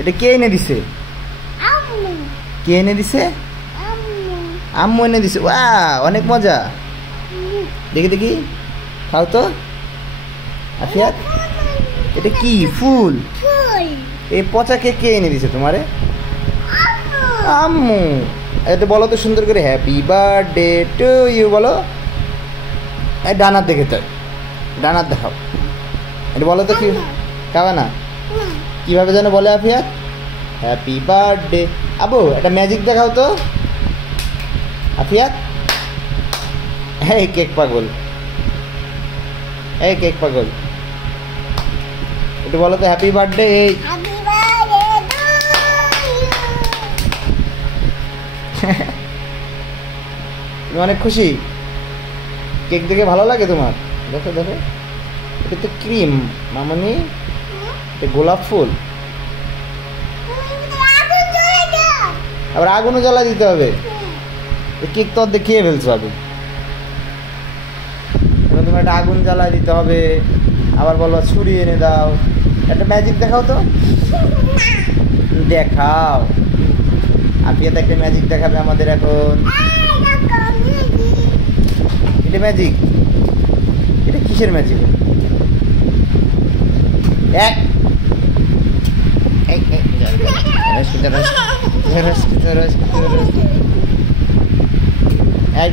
এটা কে এনে দিছে? কে এনে দিছে? আম্মু এনে দিছে। ওয়াও, অনেক মজা। দেখি দেখি, খাও তো আফিয়াত। এটা কি? ফুল। এই পচা কেক কে এনে দিছে তোমারে? আম্মু। এটা বলো তো সুন্দর করে, হ্যাপি বার্থডে টু ইউ বলো। ডানার দেখে তো, ডানার দেখাও। এটা বলো তো কি? খাওয়া না? কিভাবে যেন বলে আফিয়াত? Happy birthday. আবু একটা ম্যাজিক দেখাও তো আফিয়াত। এই কেক পাগল, এই কেক পাগল, এটা বলো তো হ্যাপি বার্থডে। এই তুমি অনেক খুশি? কেক দেখে ভালো লাগে তোমার? দেখো দেখো, এটা তো ক্রিম মামনি, এটা গোলাপ ফুল। আবার আগুনও জ্বালা দিতে হবে? কেক তো অর্ধেক খেয়ে ফেলছো আগুন। তোমার একটা আগুন জ্বালা দিতে হবে, আবার বলো ছুরি এনে দাও। একটা ম্যাজিক দেখাও তো। দেখাও, আপিয়া তো একটা ম্যাজিক দেখাবে আমাদের এখন। এটা ম্যাজিক? এটা কিসের ম্যাজিক? এক